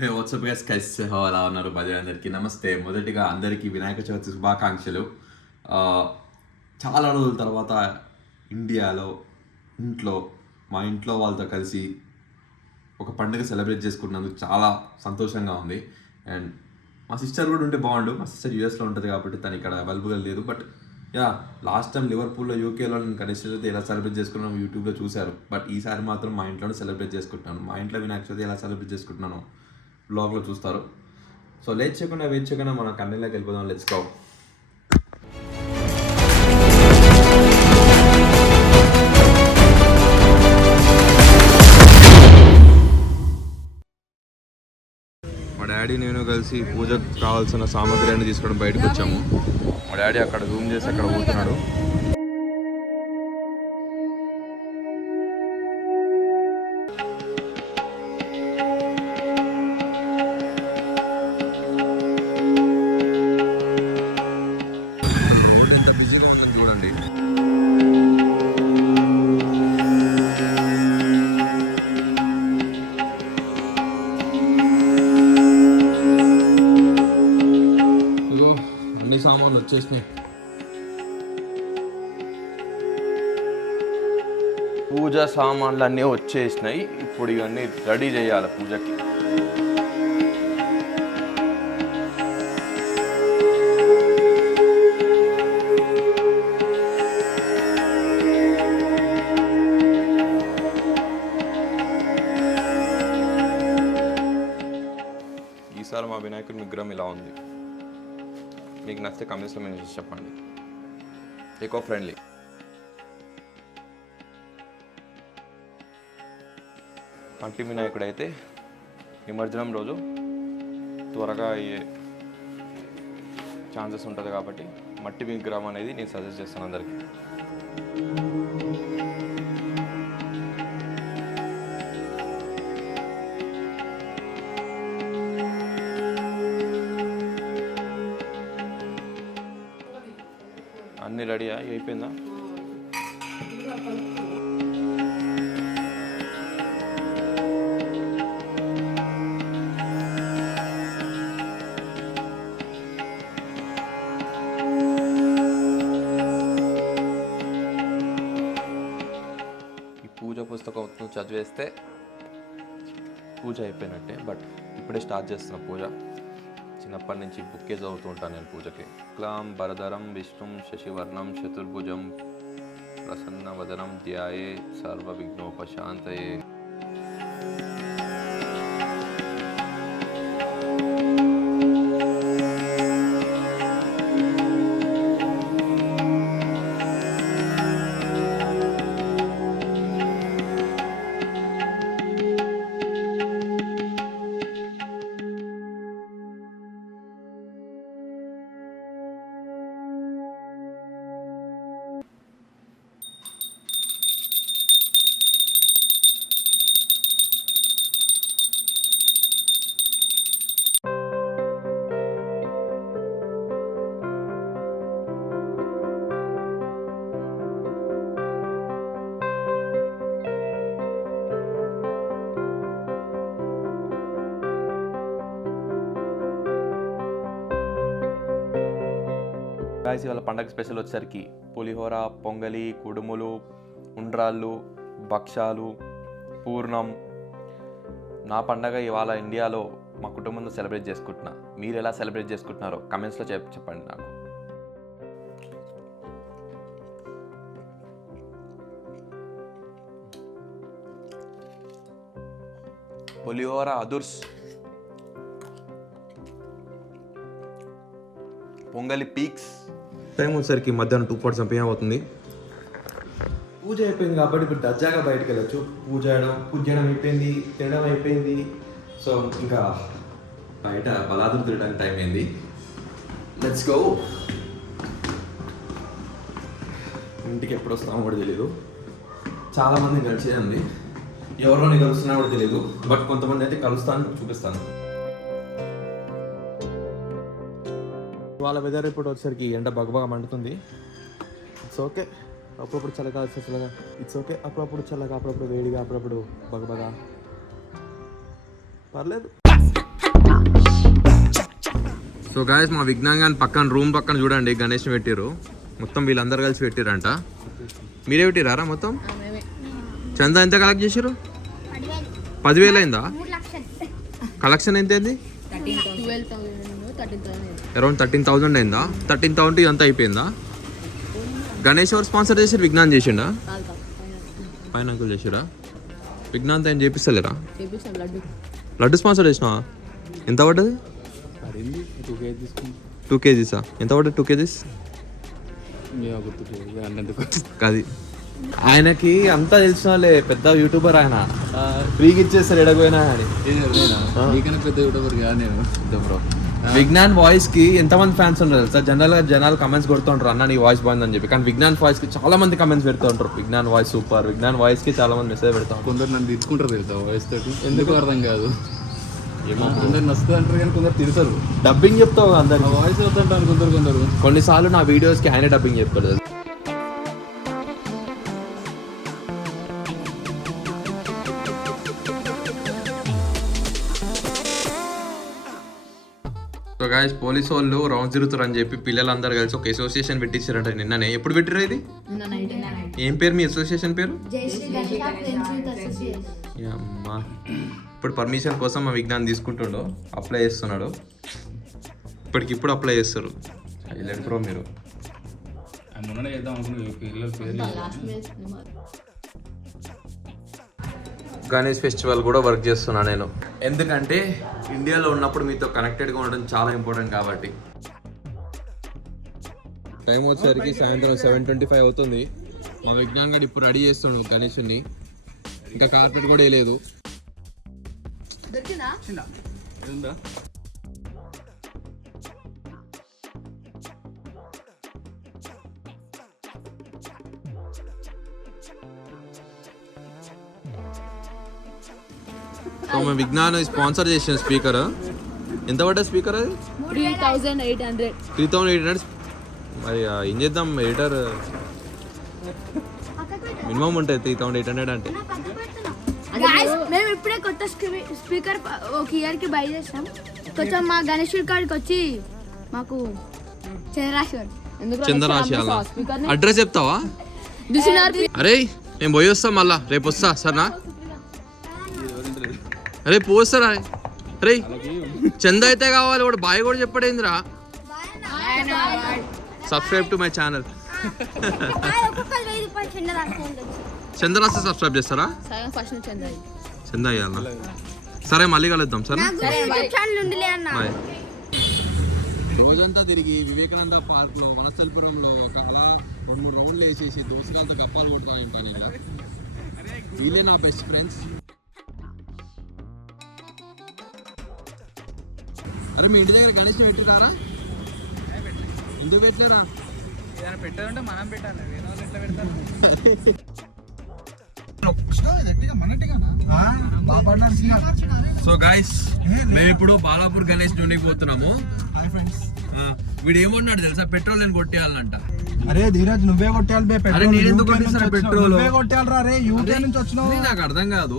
Hey WhatsApp guys కైస్ how ఎలా ఉన్నారు? భజ అందరికీ నమస్తే. మొదటిగా అందరికీ వినాయక చవితి శుభాకాంక్షలు. ఆ, చాలా రోజుల తర్వాత ఇండియాలో ఇంట్లో మా ఇంట్లో వాళ్ళతో కలిసి ఒక పండుగ సెలబ్రేట్ చేసుకున్నందుకు చాలా సంతోషంగా ఉంది. అండ్ మా సిస్టర్ కూడా ఉంటే బాగుండు. మా సిస్టర్ యూఎస్లో ఉంటుంది కాబట్టి తను ఇక్కడ అవైలబుల్గా లేదు. బట్ యా, లాస్ట్ టైం లివర్పూల్లో యూకేలో నేను గణేష్ చవితి ఎలా సెలబ్రేట్ చేసుకున్నాను యూట్యూబ్లో చూశారు. బట్ ఈసారి మాత్రం మా ఇంట్లోనే సెలబ్రేట్ చేసుకుంటున్నాను. మా ఇంట్లో వినాయక చవితి ఎలా సెలబ్రేట్ చేసుకుంటున్నాను బ్లాగ్లో చూస్తారు. సో లేట్ చేయకుండా వెయిట్ చేయకుండా మనం కంటెంట్లోకి వెళ్ళిపోదాం. Let's go. మా డాడీ నేను కలిసి పూజకు కావాల్సిన సామాగ్రి అన్ని తీసుకోవడం బయటకు వచ్చాము. మా డాడీ అక్కడ రూమ్ చేసి అక్కడ పోతున్నాడు. చూడండి. అన్ని సామాన్లు వచ్చేసినాయి. పూజ సామాన్లు అన్నీ వచ్చేసినాయి. ఇప్పుడు ఇవన్నీ రెడీ చేయాలి పూజకి. ఈసారి మా వినాయకుడి విగ్రహం ఇలా ఉంది. మీకు నచ్చితే కమెంట్స్లో మెన్షన్ చెప్పండి. Eco friendly. మట్టి వినాయకుడు అయితే నిమజ్జనం రోజు త్వరగా అయ్యే ఛాన్సెస్ ఉంటుంది కాబట్టి మట్టి విగ్రహం అనేది నేను సజెస్ట్ చేస్తాను అందరికీ. అన్నీ రెడీ అయిపోయిందా? పూజ పుస్తకం చదివేస్తే పూజ అయిపోయినట్టే. బట్ ఇప్పుడే స్టార్ట్ చేస్తున్న పూజ. చిన్నప్పటి నుంచి బుక్కే చదువుతూ ఉంటాను నేను పూజకి. క్లాం వరదరం విష్ణుం శశివర్ణం చతుర్భుజం ప్రసన్నవదనం ధ్యాయే సర్వ విఘ్నోపశాంతయే. గాయస్, ఇవాళ పండగ స్పెషల్ వచ్చేసరికి పులిహోర, పొంగలి, కుడుములు, ఉండ్రాళ్ళు, భక్షాలు, పూర్ణం. నా పండగ ఇవాళ ఇండియాలో మా కుటుంబంతో సెలబ్రేట్ చేసుకుంటున్నా. మీరు ఎలా సెలబ్రేట్ చేసుకుంటున్నారో కమెంట్స్లో చెప్పండి నాకు. పులిహోర అదుర్స్, పొంగలి పీక్స్. టైం వచ్చేసరికి మధ్యాహ్నం 2:40 PM అవుతుంది. పూజ అయిపోయింది కాబట్టి ఇప్పుడు దర్జాగా బయటకు వెళ్ళచ్చు. పూజ చేయడం అయిపోయింది, తినడం అయిపోయింది. సో ఇంకా బయట బలాదులు తినడానికి టైం అయింది. Let's go. ఇంటికి ఎప్పుడు వస్తామో కూడా తెలీదు. చాలామంది కలిసే ఉంది. ఎవరిని కలుస్తున్నా కూడా తెలియదు. బట్ కొంతమంది అయితే కలుస్తాను, చూపిస్తాను. వాళ్ళ వెదర్ ఇప్పుడు వచ్చేసరికి ఎండ బగబగా మండుతుంది. It's okay. అప్పుడప్పుడు చల్లగా చల్లగా, ఇట్స్ ఓకే. అప్పుడప్పుడు చల్లగా, అప్పుడప్పుడు వేడిగా, అప్పుడప్పుడు బగబగా, పర్లేదు. సో గాయస్ మా విజ్ఞాన్ గాని పక్కన రూమ్ పక్కన చూడండి గణేష్ పెట్టిరు. మొత్తం వీళ్ళందరూ కలిసి పెట్టిరంట. మీరే పెట్టిరారా మొత్తం? చందా ఎంత కలెక్ట్ చేసారు? 10,000 అయిందా? కలెక్షన్ ఎంత అయింది? అరౌండ్ 13,000 అయిందా? 13,000 ఇదంతా అయిపోయిందా? గణేష్ ఎవరు స్పాన్సర్ చేసారు? విజ్ఞాన్ చేసిండా? పైన అంకుల్ చేసిరా? విజ్ఞాన్ ఏం చేపిస్తలేరా? లడ్డు స్పాన్సర్ చేసినా? ఎంత పడ్డది? 2 kgs. ఎంత పడ్డది 2 kgs? అది ఆయనకి అంతా తెలిసిన వాళ్ళే, పెద్ద యూట్యూబర్ ఆయన. ఫ్రీగా ఇచ్చేస్తారు ఎడగపోయినా అని. పెద్ద యూట్యూబర్ కాదు నేను. బ్రో విజ్ఞాన్ వాయిస్ కి ఎంతమంది ఫ్యాన్స్ ఉన్నారు సార్? జనరల్ గా జనాలు కమెంట్స్ కొడుతుంటారు అన్న నీ వాయిస్ బాగుంది అని చెప్పి. కానీ విజ్ఞాన్ వాయిస్ కి చాలా మంది కమెంట్స్ పెడుతూ ఉంటారు. Vignan voice super, Vignan voice కి చాలా మంది మెసేజ్ పెడతాం. కొందరు నన్ను తిట్టుకుంటారు తెలుసా వాయిస్ తోటి, ఎందుకు అర్థం కాదు. అందరు నచ్చుతుంది అంటారు కానీ కొందరు తిడతారు. డబ్బింగ్ చెప్తావు అందరు, వాయిస్ వద్దంటాను కొందరు. కొన్నిసార్లు నా వీడియోస్ కి ఆయన డబ్బింగ్ చెప్తాడు. సో గాయస్ పోలీసు వాళ్ళు రౌండ్ తిరుగుతారు అని చెప్పి పిల్లలందరూ కలిసి ఒక అసోసియేషన్ పెట్టించారంట నిన్ననే. ఎప్పుడు పెట్టిరా ఇది? ఏం పేరు మీ అసోసియేషన్ పేరు? అమ్మా ఇప్పుడు పర్మిషన్ కోసం మా విజ్ఞాన్ తీసుకుంటుండో అప్లై చేస్తున్నాడు. ఇప్పటికిప్పుడు అప్లై చేస్తారు. హైలైట్ బ్రో మీరు. గణేష్ ఫెస్టివల్ కూడా వర్క్ చేస్తున్నా నేను, ఎందుకంటే ఇండియాలో ఉన్నప్పుడు మీతో కనెక్టెడ్గా ఉండడం చాలా ఇంపార్టెంట్ కాబట్టి. టైం వచ్చేసరికి సాయంత్రం 7:25 అవుతుంది. మా విజ్ఞాన్ గడు ఇప్పుడు రెడీ చేస్తున్నాడు గణేష్ని. ఇంకా కార్పెట్ కూడా వేయలేదు. మా విజ్ఞాన్ స్పాన్సర్ చేసిన స్పీకర్ ఎంత పడ్డా స్పీకర్? అది 3,800. మరి ఏం చేద్దాం, ఎడిటర్ మినిమం ఉంటుంది 3,800 అంటే. మేము ఇప్పుడే కొత్త స్పీకర్ ఒక ఇయర్కి బై చేసాం. కొంచెం మా గణేష్ కాడికి వచ్చి మాకు చంద్రరాశి అడ్రస్ చెప్తావా? అరే నేను పోయి వస్తా, మళ్ళా రేపు వస్తా సరేనా? అరే పోస్తారా? అరే చంద అయితే కావాలి, వాడు బాయ్ కూడా చెప్పడేందిరా. Subscribe to my channel. చంద్రరాశి సబ్స్క్రైబ్ చేస్తారా? చంద అయ్యాలనా? సరే మళ్ళీ కలుద్దాం సరే. బాయ్. రోజంతా తిరిగి వివేకానంద పార్క్ లో వనస్థలిపురంలో ఒక అలా 2-3 రౌండ్లు వేసేసి దోస్తులంతా గప్పాలు కొడతా. ఇంకా నేను వీళ్ళే నా బెస్ట్ ఫ్రెండ్స్. అరే మీ ఇంటి దగ్గర గణేష్ పెట్టిరారా? ఎందుకు పెట్టారా? పెట్టాలంటే మనం పెట్టాలి, వేరే వాళ్ళు ఎట్లా పెడతారు? సో గైస్ మేము ఇప్పుడు బాలాపూర్ గణేష్ నుండి పోతున్నాము. వీడు ఏమన్నాడు తెలుసా? పెట్రోల్ నేను కొట్టేయాలంట. అరే ధీరజ్ నువ్వే కొట్టాలి బే పెట్రోల్. నేను ఎందుకు కొట్టిస్తా పెట్రోల్? నువ్వే కొట్టాలి రా. రే యూకే నుంచి వచ్చినావు. నాకు అర్థం కాదు,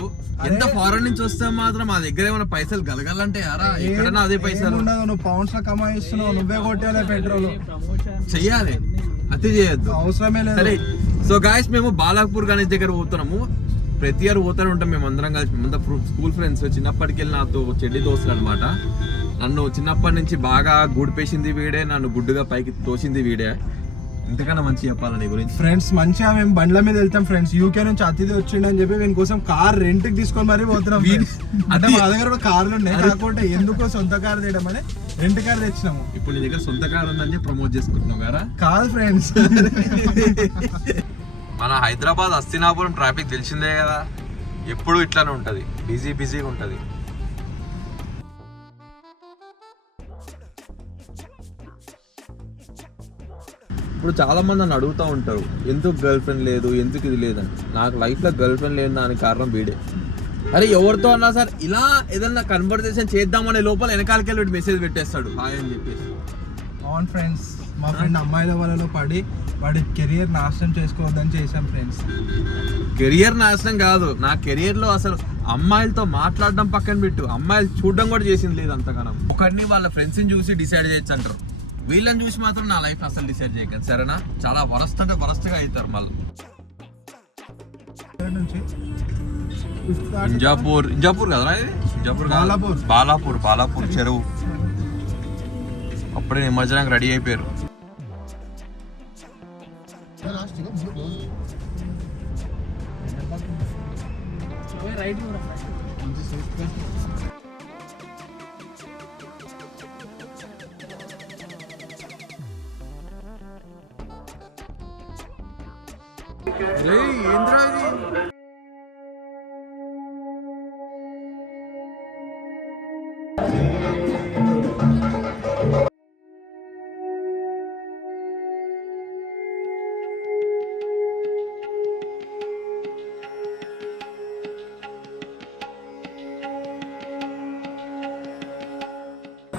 ఎంత ఫారెన్ నుంచి వస్తే మాత్రం మా దగ్గర ఏమైనా పైసలు గలగాలంటే యారా ఎక్కడన్నా అదే పైసలు ఉండదు. నువ్వు పౌండ్స్ లో కమాయిస్తున్నావు, నువ్వే కొట్టాలి పెట్రోల్. చెయ్యాలి, అతి చేయొద్దు, అవసరమే లేదు. సరే సో గాయస్ మేము బాలాపూర్ గణేష్ దగ్గర పోతున్నాము. ప్రతి ఇయర్ పోతూనే ఉంటాం మేము అందరం కలిసి. మేమంతా స్కూల్ ఫ్రెండ్స్, చిన్నప్పటికి వెళ్ళి నాతో చెడ్డి దోస్తులు అనమాట. నన్ను చిన్నప్పటి నుంచి బాగా గూడిపేసింది వీడే, నన్ను గుడ్డుగా పైకి తోసింది వీడే. ఇంతకన్నా మంచి చెప్పాలని గురించి. ఫ్రెండ్స్ మంచిగా మేము బండ్ల మీద వెళ్తాం ఫ్రెండ్స్. యూకే నుంచి అతిథి వచ్చిండని చెప్పి వీని కోసం కార్ రెంట్ కి తీసుకొని మరీ పోతున్నాం. అంటే మా దగ్గర కూడా కార్లు ఉన్నాయి, కాకపోతే ఎందుకో సొంత కార్ తీయడమని రెంట్ కార్ తెచ్చినాము. ఇప్పుడు నీ దగ్గర సొంత కార్ ఉందని ప్రమోట్ చేసుకుంటున్నావు కదా? కాదు ఫ్రెండ్స్. మన హైదరాబాద్ హస్తినాపురం ట్రాఫిక్ తెలిసిందే కదా, ఎప్పుడు ఇట్లానే ఉంటది, బిజీగా ఉంటది. ఇప్పుడు చాలా మంది నన్ను అడుగుతూ ఉంటారు ఎందుకు గర్ల్ ఫ్రెండ్ లేదు, ఎందుకు ఇది లేదని. నాకు లైఫ్లో గర్ల్ ఫ్రెండ్ లేదు దానికి కారణం వీడే. అరే ఎవరితో అన్నా సార్ ఇలా ఏదన్నా కన్వర్సేషన్ చేద్దామనే లోపల వెనకాలకి వెళ్ళి మెసేజ్ పెట్టేస్తాడు హాయ్ అని చెప్పేసి. అవును ఫ్రెండ్స్, మా ఫ్రెండ్ అమ్మాయిల వాళ్ళలో పడి వాడి కెరియర్ నాశనం చేసుకోవద్దని చేసాం ఫ్రెండ్స్. కెరియర్ నాశనం కాదు, నా కెరియర్ లో అసలు అమ్మాయిలతో మాట్లాడడం పక్కన పెట్టు, అమ్మాయిలు చూడడం కూడా చేసింది లేదు అంతగానం. ఒకరిని వాళ్ళ ఫ్రెండ్స్ని చూసి డిసైడ్ చేయొచ్చు అంటారు, వీళ్ళని చూసి మాత్రం నా లైఫ్ అసలు డిసైడ్ చేయకండి సరేనా. చాలా వరస్ట్ అంటే వరస్ట్గా అవుతారు మళ్ళీ. ఇంజాపూర్ కదరా ఇది? ఇంజాపూర్ బాలాపూర్ చెరువు. అప్పుడే నిమజ్జనానికి రెడీ అయిపోయారు.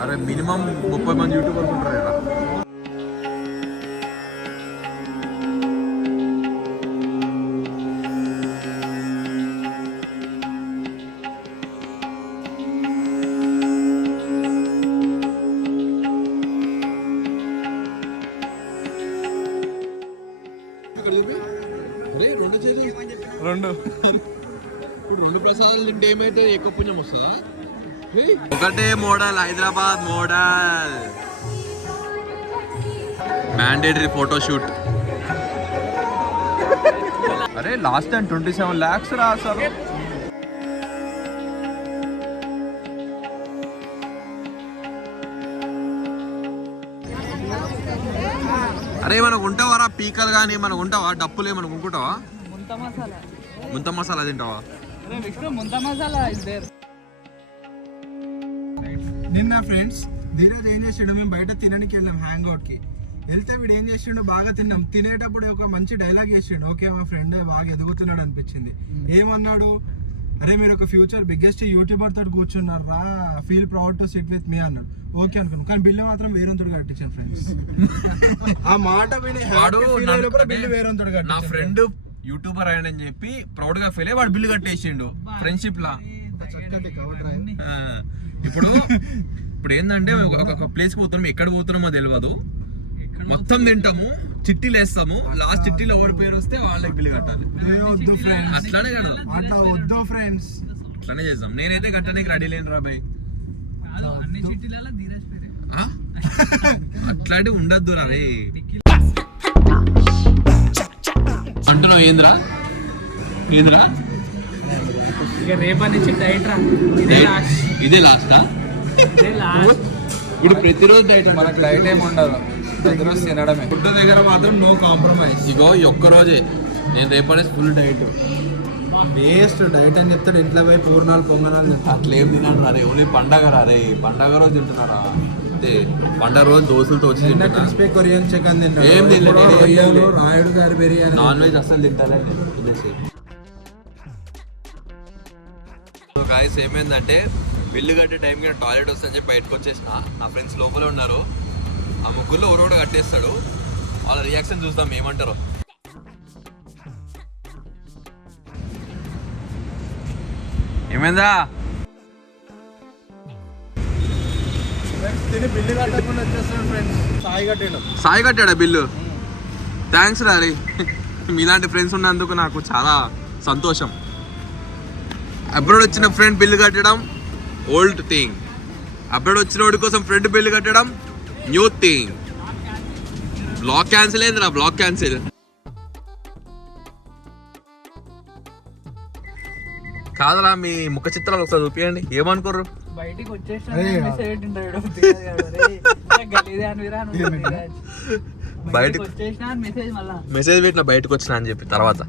అరే మినిమం 30 మంది యూట్యూబర్స్ ఉంటారు ఇక్కడ. రెండు ప్రసాదాలు తింటే ఏమైతే ఎక్కువ పుణ్యం వస్తుందా? ఒకటే model, Hyderabad model mandatory photoshoot. అరే లాస్ట్ టైం 27 lakhs రాసారు. అరే మనకు ఉంటావారా పీకలు కానీ మనకు ఉంటావా? డప్పులు ఏమన్నా కొనుక్కుంటావా? ముంత మసాలా తింటావా? నిన్న ఫ్రెండ్స్ ధీరజ్ ఏం చేసిండు, మేము బయట తినడానికి వెళ్ళాం హ్యాంగ్ అవుట్ కి. వెళ్తే వీడు ఏం చేసిండు, బాగా తిన్నాం. తినేటప్పుడు ఒక మంచి డైలాగ్ చేసిండు. ఓకే మా ఫ్రెండ్ బాగా ఎదుగుతున్నాడు అనిపించింది. ఏమన్నాడు, అరే మీరు ఒక ఫ్యూచర్ బిగ్గెస్ట్ యూట్యూబర్ తోటి కూర్చున్నారు రా, feel proud to sit with me అన్నాడు. ఓకే అనుకున్నాం, కానీ బిల్లు మాత్రం వేరొంతుడు కట్టించాను ఫ్రెండ్స్. ఆ మాట విని బిల్లు వేరొంతుడు కట్టించాను. నా ఫ్రెండ్ యూట్యూబర్ అయ్యాడని చెప్పి ప్రౌడ్ గా ఫీల్ అయ్యి వాడు బిల్లు కట్టేసిండు ఫ్రెండ్షిప్ లా. ఇప్పుడు ఏంటంటే ఒక ప్లేస్ పోతున్నాం, ఎక్కడ పోతున్నామో తెలియదు, మొత్తం తింటాము, చిట్టీలు వేస్తాము, లాస్ట్ చిట్టీలో ఎవరి పేరు వస్తే వాళ్ళకి బిల్లు కట్టాలి. అట్లానే కదా, అట్లా వద్దు ఫ్రెండ్స్, అట్లానే చేస్తాం. నేనైతే కట్టడానికి రెడీ లేను రా బాయ్, అట్లాంటివి ఉండద్దు రా రే. అంటున్నావు ఏంద్రా రేపటి నుంచి డైట్ రా, ఇదే లాస్టా? ఇప్పుడు ప్రతిరోజు డైట్, మనకు డైట్ ఏమి ఉండదు, ప్రతిరోజు తినడమే. ఫుడ్ దగ్గర మాత్రం నో కాంప్రమైజ్. ఇగో ఈ ఒక్కరోజే, నేను రేపటి ఫుల్ డైట్. వేస్ట్ డైట్ అని చెప్తాడు, ఇంట్లో పోయి పూర్ణాలు పొంగనాలు అట్లేం తినండి రే, ఓన్లీ పండగ రా రే, పండగ రోజు తింటున్నారా అంతే. పండగ రోజు దోశలతో వచ్చి క్రిస్పీ కొరియన్ చికెన్ తింటాడు, ఏం తినలేదు. రాయుడు గారి బిర్యానీ, నాన్ వెజ్ అస్సలు తింటానే. గాయస్ ఏమైందంటే బిల్లు కట్టే టైంకి టాయిలెట్ వస్తుందని చెప్పి బయటకు వచ్చేసిన. నా ఫ్రెండ్స్ లోపల ఉన్నారు, ఆ ముగ్గురులో ఎవరు కూడా కట్టేస్తాడు. వాళ్ళ రియాక్షన్ చూద్దాం ఏమంటారో. ఏమైందా? బిల్లు కట్టకుండా వచ్చేస్తాడు ఫ్రెండ్స్. సాయి కట్టాడా బిల్లు? థ్యాంక్స్ రా రే, మీలాంటి ఫ్రెండ్స్ ఉన్నందుకు నాకు చాలా సంతోషం. అబ్రాడ్ వచ్చిన ఫ్రెండ్ బిల్లు కట్టడం ఓల్డ్ థింగ్, అబ్రాడ్ వచ్చిన వాడి కోసం ఫ్రెండ్ బిల్లు కట్టడం న్యూ థింగ్. బ్లాక్ క్యాన్సిల్ అయిందిరా, బ్లాక్ క్యాన్సిల్. కాదరా మీ ముఖ చిత్రాలు ఒకసారి చూపించండి, ఏమనుకోరు? బయటికి వచ్చేసిన మెసేజ్ పెట్టిన బయటకు వచ్చిన అని చెప్పి తర్వాత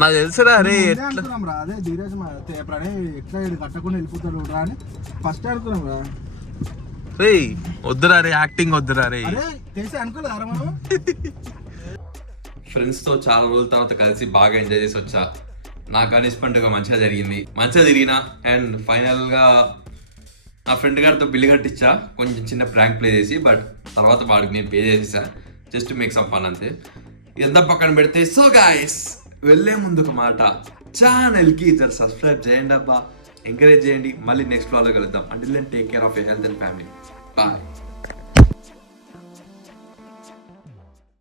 నాకు తెలుసురా రే. అదే ధీరజ్ ఎట్లా కట్టకుండా వెళ్ళిపోతాడు రా అని ఫస్ట్ అనుకున్నాం రా. రే వద్దురా రే, యాక్టింగ్ వద్దురా రే. అనుకోలేదా మనం? ఫ్రెండ్స్తో చాలా రోజుల తర్వాత కలిసి బాగా ఎంజాయ్ చేసి వచ్చా. నా గణేష్ పండుగ మంచిగా జరిగింది, మంచిగా తిరిగిన. అండ్ ఫైనల్గా నా ఫ్రెండ్ గారితో బిల్లు కట్టించా, కొంచెం చిన్న ప్రాంక్ ప్లే చేసి. బట్ తర్వాత వాడికి నేను పే చేసేసా, జస్ట్ మేక్ సమ్ ఫన్ అంతే. ఎంత పక్కన పెడితే, సో గాయస్ వెళ్ళే ముందు ఒక మాట, ఛానల్కి ఇద్దరు సబ్స్క్రైబ్ చేయండి అబ్బా, ఎంకరేజ్ చేయండి. మళ్ళీ నెక్స్ట్ వ్లాగ్లో కలుద్దాం. Until then take care of your health and family. Bye.